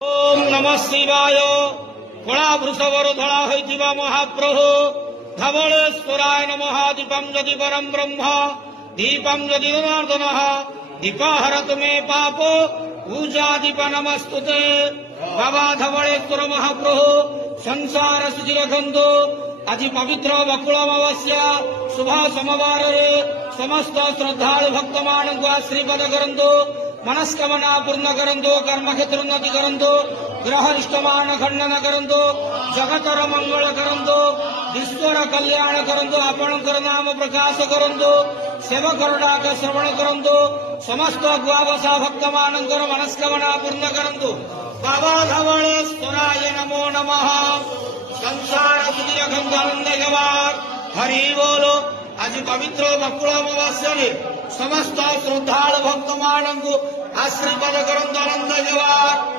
ओम नमः शिवाय। कला वृषभर धड़ा होइथिबा महाप्रभु धवलेश्वराय नमः। दीपम यदि परम ब्रह्म दीपम यदि जनार्दन दीपहरतु मे पाप पूजा दीप नमस्तुते। बाबा धवलेश्वर महाप्रभु संसार सुखी रखंतु। आज पवित्र बकुल अमावास्या शुभ सोमवार समस्त श्रद्धालु भक्त मान आशीर्वाद करंतु। मनस्कामना पूर्ण करंतु। कर्मक्षेत्र उन्नति करंतु। ग्रह इष्टमान खंडन करंतु। जगतर मंगल करंतु। ईश्वर कल्याण करंतु। आपणकर नाम प्रकाश करंतु। सेवकर डाक श्रवण करंतु। समस्त गुआवसा भक्त मानकर मनस्कामना पूर्ण करंतु। बाबा धवलेश्वराय नमो नमः। संसार सुखी रखंतु। आनंद गवार हरि बोलो। आज पवित्र बकुल अमावास्या समस्त श्रद्धालु भक्त मान आशीर्वाद करंतु। आनंद गवार